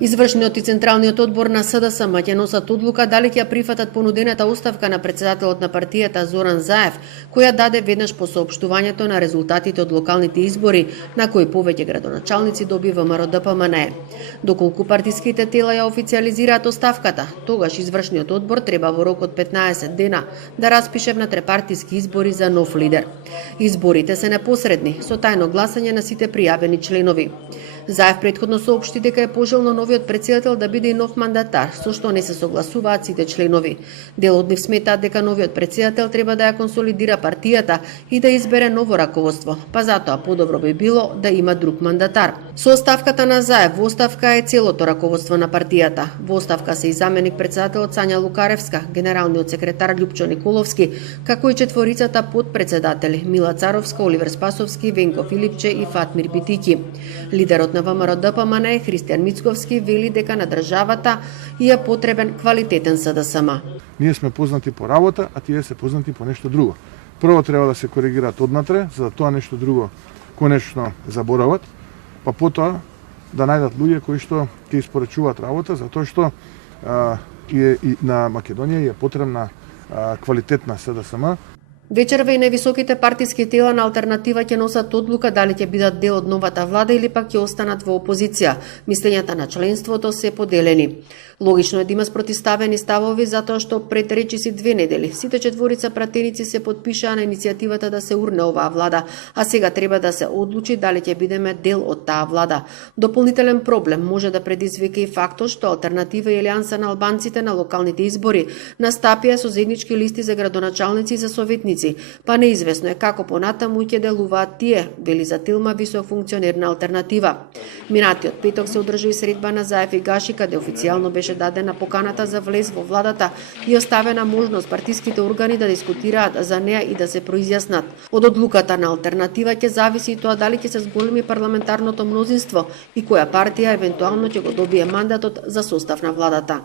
Извршниот и Централниот одбор на СДСМ ќе носат одлука дали ќе прифатат понудената оставка на председателот на партијата Зоран Заев, која даде веднаш по соопштувањето на резултатите од локалните избори, на кои повеќе градоначалници доби ВМРО ДПМН. Доколку партиските тела ја официализираат оставката, тогаш извршниот одбор треба во рок од 15 дена да распише внатрепартиски избори за нов лидер. Изборите се непосредни, со тајно гласање на сите пријавени членови. Заев претходно соопшти дека е пожелно новиот претседател да биде и нов мандатар, со што не се согласуваат сите членови. Дел од нив сметаат дека новиот претседател треба да ја консолидира партијата и да избере ново раководство, па затоа подобро би било да има друг мандатар. Со оставката на Заев во оставка е целото раководство на партијата. Во оставка се и заменик претседателот Сања Лукаревска, генералниот секретар Љупчо Николовски, како и четворицата подпредседатели Мила Царовска, Оливер Спасовски, Венко Филипче и Фатмир Битики. Лидерот на ВМРО ДПМН Христијан Мицковски вели дека на државата ја потребен квалитетен СДСМ. Ние сме познати по работа, а тие се познати по нешто друго. Прво треба да се коригираат однатре, за да тоа нешто друго конечно заборават, па потоа да најдат луѓе кои што ќе испорачуваат работа, затоа што и на Македонија е потребна квалитетна СДСМ. Вечерва и невисоките партиски тела на алтернатива ќе носат одлука дали ќе бидат дел од новата влада или пак ќе останат во опозиција. Мислењата на членството се поделени. Логично е да има спротивставени ставови затоа што пред речиси 2 недели сите четворица пратеници се потпишаа на иницијативата да се урне оваа влада, а сега треба да се одлучи дали ќе бидеме дел од таа влада. Дополнителен проблем може да предизвика и фактот што алтернатива и алијанса на албанците на локалните избори настапија со заеднички листи за градоначалници и за советници, па неизвестно е како понатаму ќе делуваат тие, вели за Тилма висок функционер на алтернатива. Минатиот петок се одржа и средба на Заев и Гаши, каде официјално беше дадена поканата за влез во владата и оставена можност партиските органи да дискутираат за неа и да се произјаснат. Од одлуката на алтернатива ќе зависи и тоа дали ќе се зголеми парламентарното мнозинство и која партија евентуално ќе го добие мандатот за состав на владата.